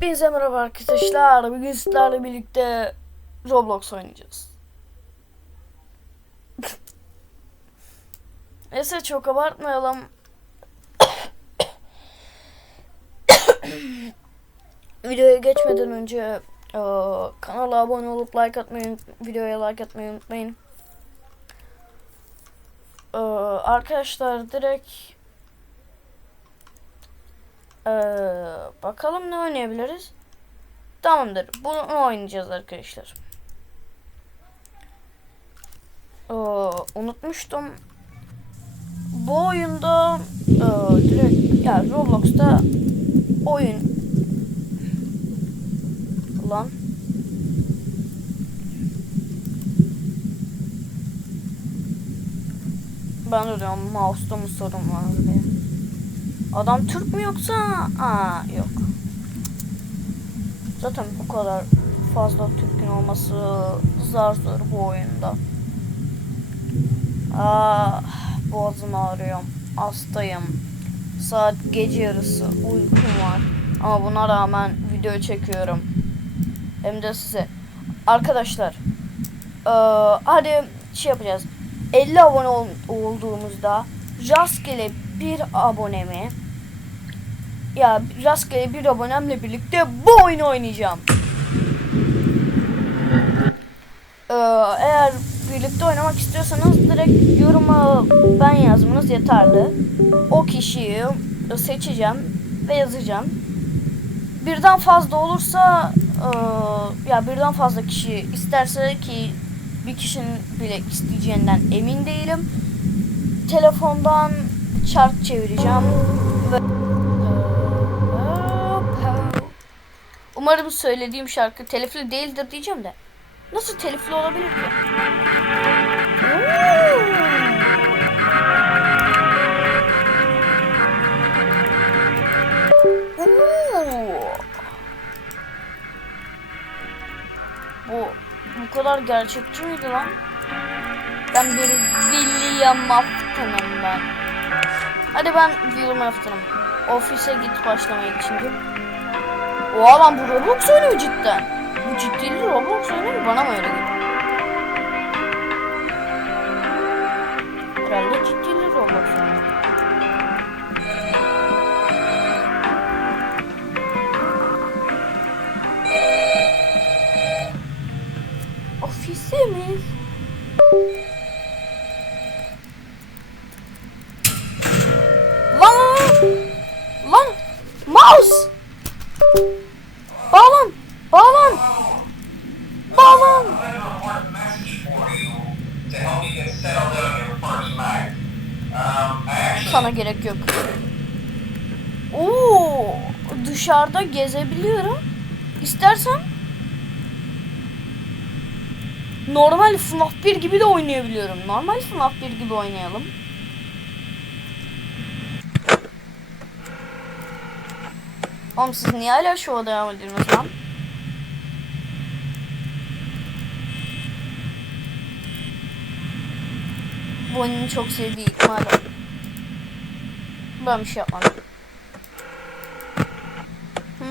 Hepinize merhaba arkadaşlar. Bugün sizlerle birlikte Roblox oynayacağız. Neyse çok abartmayalım. Videoya geçmeden önce e, kanala abone olup like atmayı, videoya like atmayı unutmayın. E, arkadaşlar direkt ee, bakalım ne oynayabiliriz. Tamamdır. Bunu oynayacağız arkadaşlar. Ee, unutmuştum. Bu oyunda e, direkt yani Roblox'ta oyun lan ben de diyorum mouse'da mı sorun var diye. Adam Türk mü yoksa? Aa yok. Zaten bu kadar fazla Türk'ün olması zar zor bu oyunda. Ah boğazım ağrıyor. Hastayım. Saat gece yarısı uykum var. Ama buna rağmen video çekiyorum. Hem de size. Arkadaşlar. eee, hadi şey yapacağız. 50 abone ol- olduğumuzda rastgele bir abonemi ya rastgele bir abonemle birlikte bu oyunu oynayacağım. Ee, eğer birlikte oynamak istiyorsanız direkt yoruma ben yazmanız yeterli. O kişiyi seçeceğim ve yazacağım. Birden fazla olursa ee, ya birden fazla kişi isterse ki bir kişinin bile isteyeceğinden emin değilim. Telefondan çark çevireceğim ve Umarım söylediğim şarkı telifli değildir diyeceğim de. Nasıl telifli olabilir ki? Bu bu kadar gerçekçi miydi lan? Ben bir William Afton'um ben. Hadi ben William Afton'um. Ofise git başlamak için git. Oha lan bu Roblox oynuyor cidden. Bu ciddili Roblox oynuyor mu? Bana mı öyle geliyor? Sana gerek yok. Oo, dışarıda gezebiliyorum. İstersen normal FNAF 1 gibi de oynayabiliyorum. Normal FNAF 1 gibi oynayalım. Oğlum siz niye hala şova devam ediyorsunuz lan? Bu oyunun çok sevdiği ihtimal var. Ben bir şey yapmadım. Hmm.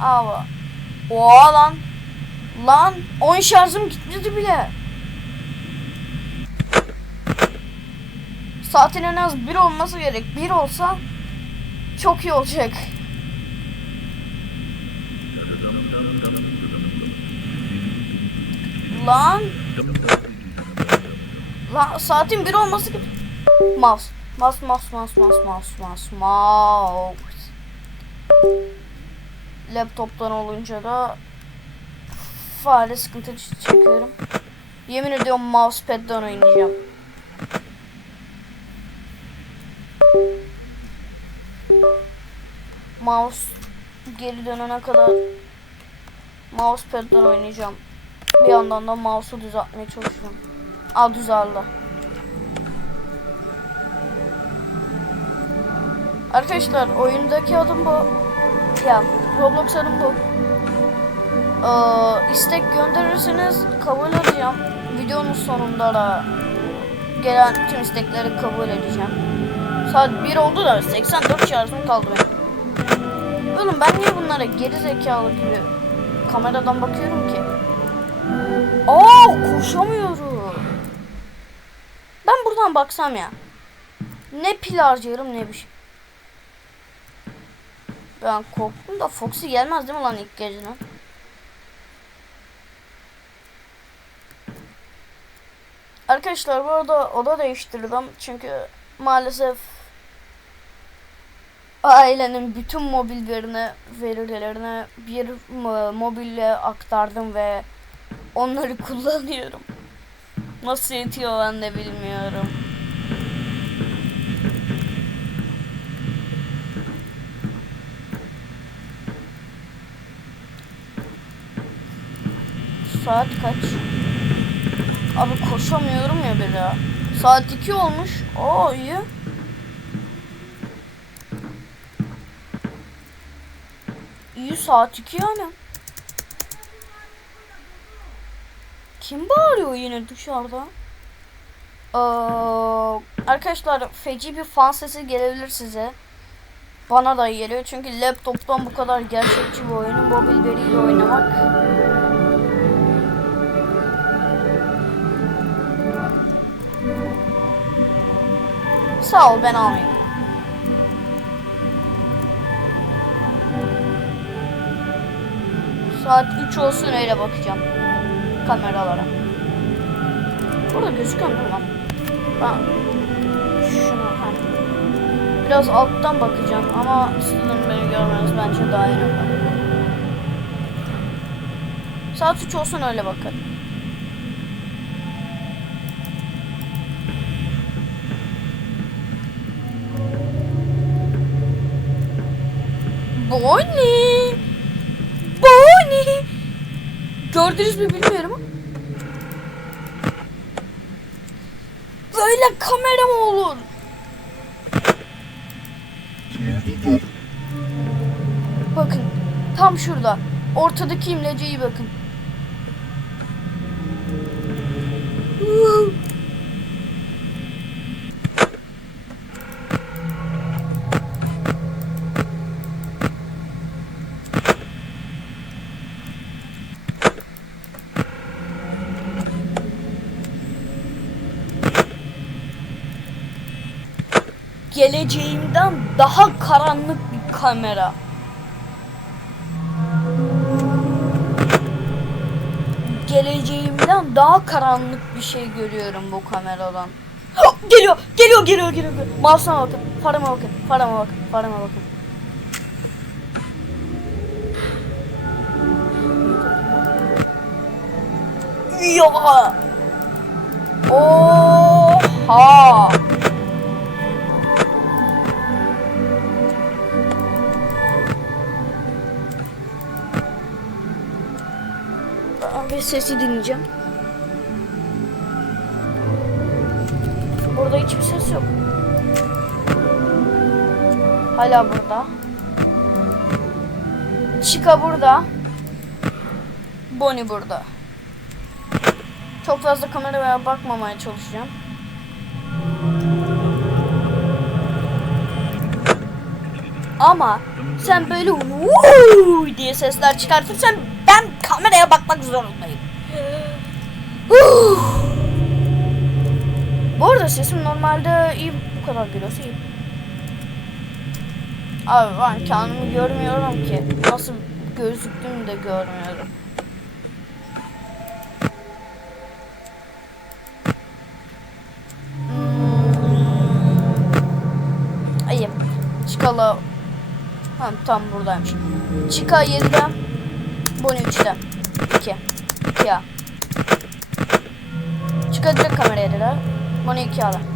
Ava. Oha lan. Lan 10 şarjım gitmedi bile. Saatin en az 1 olması gerek. 1 olsa çok iyi olacak. Lan. Lan saatin bir olması gibi. Mouse. Mouse, mouse, mouse, mouse, mouse, mouse, mouse. Laptoptan olunca da fare sıkıntı çekiyorum. Yemin ediyorum mousepad'den oynayacağım. Mouse geri dönene kadar mousepad'den oynayacağım. Bir yandan da mouse'u düzeltmeye çalışıyorum. Al düzeldi. Arkadaşlar oyundaki adım bu. Ya Roblox adım bu. Ee, istek gönderirseniz kabul edeceğim. Videonun sonunda da gelen tüm istekleri kabul edeceğim. Saat 1 oldu da 84 şarjım kaldı benim. Oğlum ben niye bunlara geri zekalı gibi kameradan bakıyorum ki? Aa koşamıyorum. Ben buradan baksam ya. Ne pil harcarım ne bir şey. Ben korktum da Foxy gelmez değil mi lan ilk geceden? Arkadaşlar bu arada oda değiştirdim çünkü maalesef ailenin bütün mobillerine verilerini bir mo- mobille aktardım ve onları kullanıyorum. Nasıl yetiyor ben de bilmiyorum. Saat kaç? Abi koşamıyorum ya daha. Saat 2 olmuş. Oo iyi. İyi saat 2 yani. Kim bağırıyor yine dışarıda? Ee, arkadaşlar feci bir fan sesi gelebilir size. Bana da geliyor çünkü laptoptan bu kadar gerçekçi bir oyunu mobil veriyle oynamak Sağ ol ben almayayım. Saat 3 olsun öyle bakacağım. Kameralara. Burada gözüküyor mu lan? Ben şunu ha. Biraz alttan bakacağım ama sizin beni görmeniz bence daha iyi olur. Saat 3 olsun öyle bakın. Bonnie. Bonnie. Gördünüz mü bilmiyorum ama. Böyle kamera mı olur? Bakın. Tam şurada. Ortadaki imleciyi bakın. Geleceğimden daha karanlık bir kamera. Geleceğimden daha karanlık bir şey görüyorum bu kameradan. geliyor, geliyor, geliyor, geliyor. Mouse'uma bakın, farama bakın, farama bakın, farama bakın. Ya. Oha. Bir sesi dinleyeceğim. Burada hiçbir ses yok. Hala burada. Chica burada. Bonnie burada. Çok fazla kameraya bakmamaya çalışacağım. Ama sen böyle "Vuuu" diye sesler çıkartırsan ben kameraya bakmak zorundayım. Bu arada sesim normalde iyi bu kadar geliyorsa iyi. Abi ben kendimi görmüyorum ki. Nasıl gözüktüğümü de görmüyorum. Hmm. Ayıp. Çıkalı. Ha, tam buradaymış. Çıka 7'de. Bonnie 3'te. 2. 2 A. Çıka direkt kameraya dediler. Bonnie 2 A'da.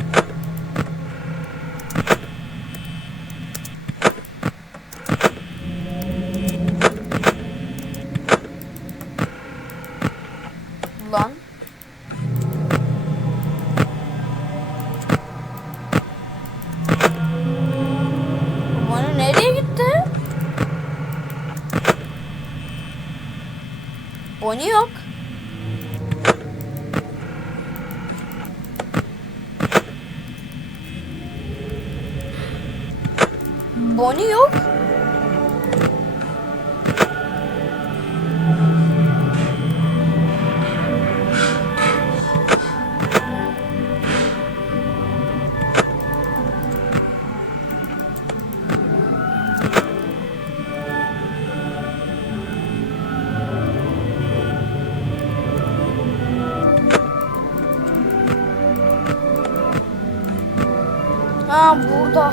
abone yok. Abone yok. Ha burada.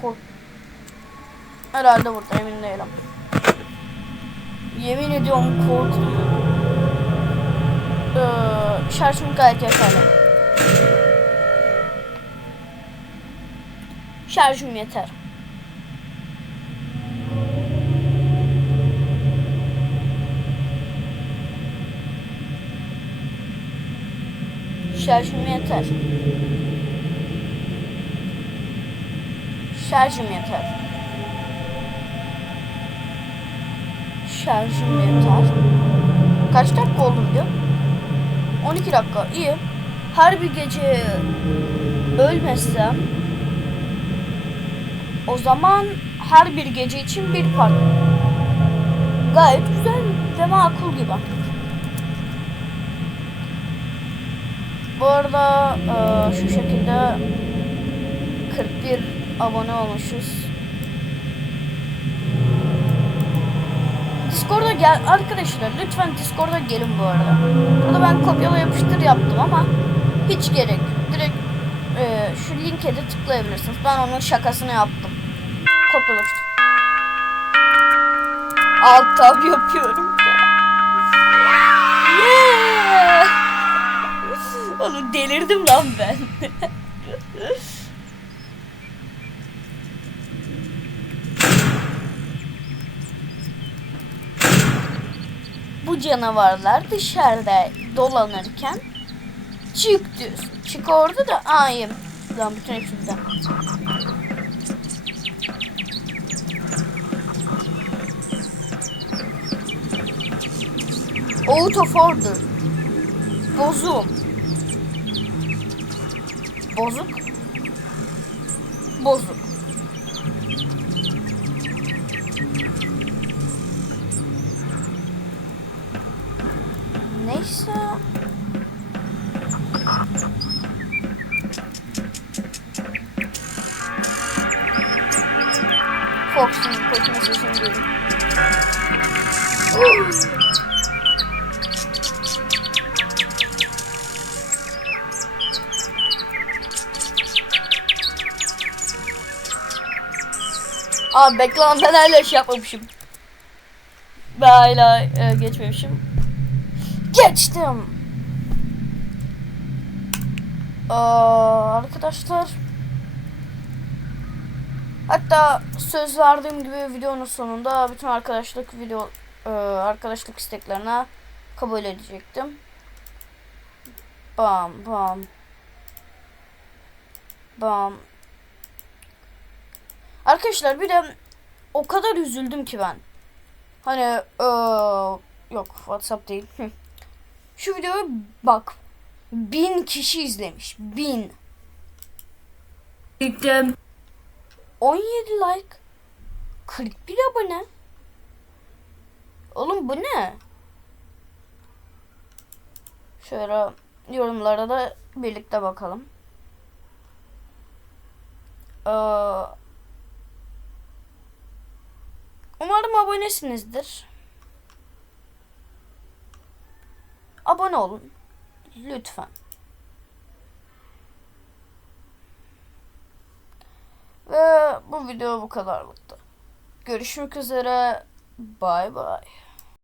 Kork. Herhalde burada emin değilim. Yemin ediyorum korktum. Ee, şarjım gayet yeterli. Şarjım yeter. Şarjım yeter. Şarjım yeter. Şarjım yeter. Kaç dakika oldu video? 12 dakika. İyi. Her bir gece ölmezsem o zaman her bir gece için bir part. Gayet güzel ve makul gibi. Bu arada şu şekilde 41 abone olmuşuz. Discord'a gel arkadaşlar lütfen Discord'a gelin bu arada. Burada ben kopyala yapıştır yaptım ama hiç gerek. Direkt eee, şu linke de tıklayabilirsiniz. Ben onun şakasını yaptım. Kopyala yapıştır. Alt tab yapıyorum. Yeah! Oğlum delirdim lan ben. Bu canavarlar dışarıda dolanırken çık diyorsun. Çık orada da ayım. Lan bütün hepsi burada. Out of order. Bozuk. Bozuk. Bozuk. Neyse. Fox'un koşma sesini duydum. Abi bekle ben hala şey yapmamışım. Ben hala e, geçmemişim. Geçtim. Aa, arkadaşlar. Hatta söz verdiğim gibi videonun sonunda bütün arkadaşlık video e, arkadaşlık isteklerine kabul edecektim. Bam bam. Bam. Arkadaşlar bir de o kadar üzüldüm ki ben. Hani eee, yok WhatsApp değil. Şu videoyu bak. Bin kişi izlemiş. Bin. Gittim. 17 like. 41 abone. Oğlum bu ne? Şöyle yorumlara da birlikte bakalım. Ee, umarım abonesinizdir. Abone olun. Lütfen. Ve bu video bu kadarlıktı. Görüşmek üzere. Bay bay.